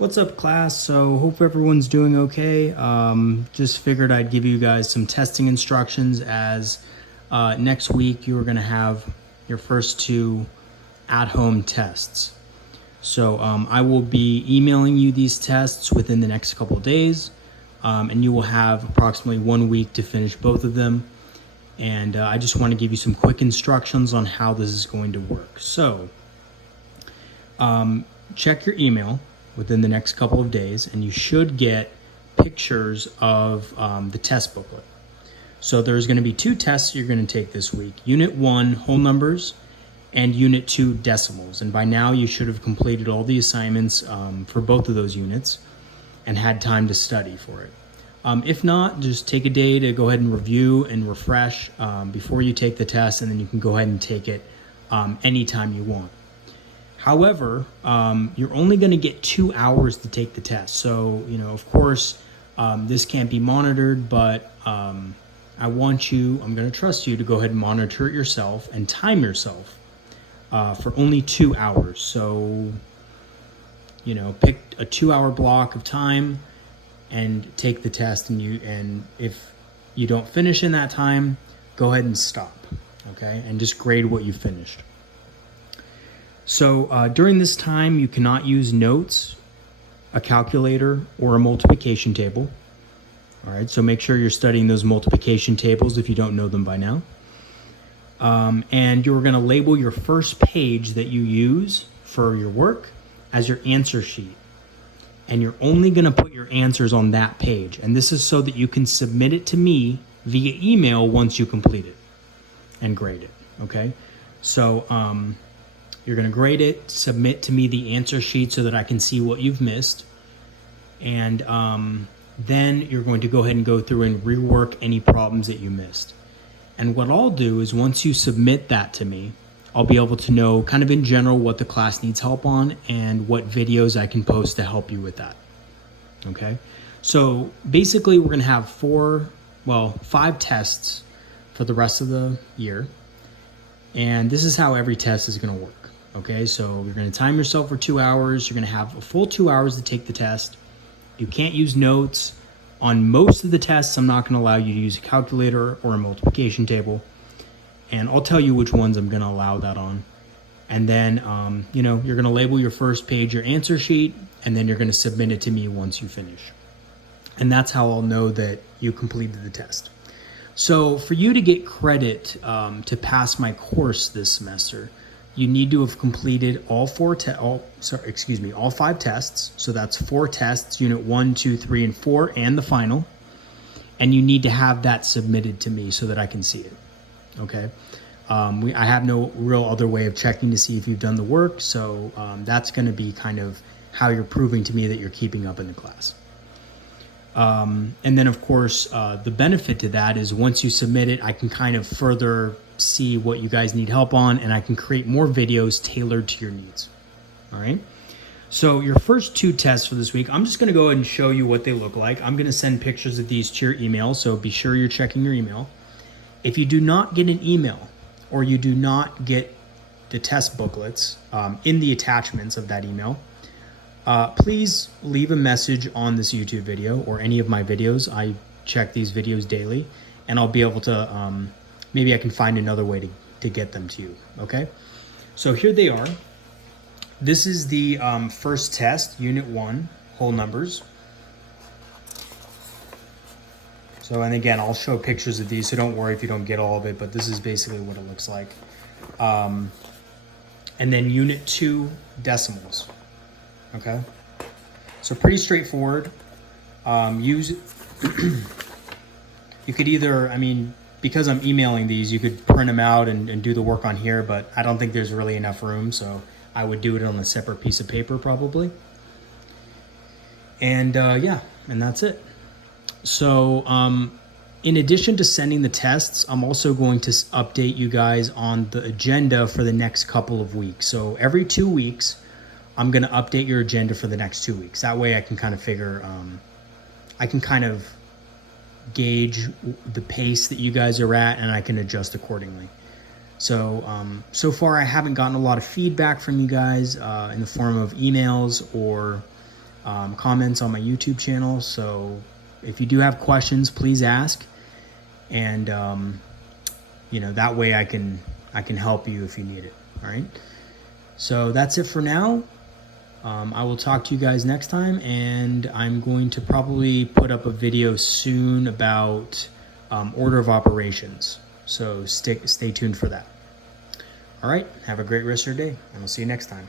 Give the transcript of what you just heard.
What's up, class? So hope everyone's doing okay. Just figured I'd give you guys some testing instructions as next week you are going to have your first two at-home tests. So I will be emailing you these tests within the next couple of days, and you will have approximately 1 week to finish both of them. And I just want to give you some quick instructions on how this is going to work. So check your email within the next couple of days, and you should get pictures of the test booklet. So there's going to be two tests you're going to take this week: Unit 1, whole numbers, and Unit 2, decimals. And by now you should have completed all the assignments for both of those units and had time to study for it. If not, just take a day to go ahead and review and refresh before you take the test, and then you can go ahead and take it anytime you want. However, you're only going to get 2 hours to take the test. So, of course, this can't be monitored, but I'm going to trust you to go ahead and monitor it yourself and time yourself for only 2 hours. So, pick a 2-hour block of time and take the test. And if you don't finish in that time, go ahead and stop, okay? And just grade what you finished. So during this time, you cannot use notes, a calculator, or a multiplication table. All right, so make sure you're studying those multiplication tables if you don't know them by now. And you're going to label your first page that you use for your work as your answer sheet. And you're only going to put your answers on that page. And this is so that you can submit it to me via email once you complete it and grade it, okay? So you're going to grade it, submit to me the answer sheet so that I can see what you've missed. And then you're going to go ahead and go through and rework any problems that you missed. And what I'll do is once you submit that to me, I'll be able to know kind of in general what the class needs help on and what videos I can post to help you with that. Okay? So basically we're going to have 5 tests for the rest of the year. And this is how every test is going to work. Okay, so you're going to time yourself for 2 hours. You're going to have a full 2 hours to take the test. You can't use notes. On most of the tests, I'm not going to allow you to use a calculator or a multiplication table. And I'll tell you which ones I'm going to allow that on. And then, you're going to label your first page, your answer sheet, and then you're going to submit it to me once you finish. And that's how I'll know that you completed the test. So for you to get credit to pass my course this semester, you need to have completed all 5 tests. So that's 4 tests, Unit 1, 2, 3, and 4, and the final. And you need to have that submitted to me so that I can see it. Okay. I have no real other way of checking to see if you've done the work. So that's going to be kind of how you're proving to me that you're keeping up in the class. And then, of course, the benefit to that is once you submit it, I can kind of further see what you guys need help on, and I can create more videos tailored to your needs. All right. So your first 2 tests for this week, I'm just going to go ahead and show you what they look like. I'm going to send pictures of these to your email, so be sure you're checking your email. If you do not get an email or you do not get the test booklets in the attachments of that email, please leave a message on this YouTube video or any of my videos. I check these videos daily, and I'll be able to, maybe I can find another way to get them to you, okay? So here they are. This is the first test, Unit 1, whole numbers. So, and again, I'll show pictures of these, so don't worry if you don't get all of it, but this is basically what it looks like. And then Unit 2, decimals. Okay, so pretty straightforward. You could either, because I'm emailing these, you could print them out and do the work on here, but I don't think there's really enough room, so I would do it on a separate piece of paper probably. And and that's it. So in addition to sending the tests, I'm also going to update you guys on the agenda for the next couple of weeks. So every 2 weeks, I'm going to update your agenda for the next 2 weeks. That way I can kind of figure, I can kind of gauge the pace that you guys are at, and I can adjust accordingly. So, so far I haven't gotten a lot of feedback from you guys in the form of emails or comments on my YouTube channel. So if you do have questions, please ask, and that way I can help you if you need it. All right. So that's it for now. I will talk to you guys next time, and I'm going to probably put up a video soon about order of operations. So stay tuned for that. All right. Have a great rest of your day, and we'll see you next time.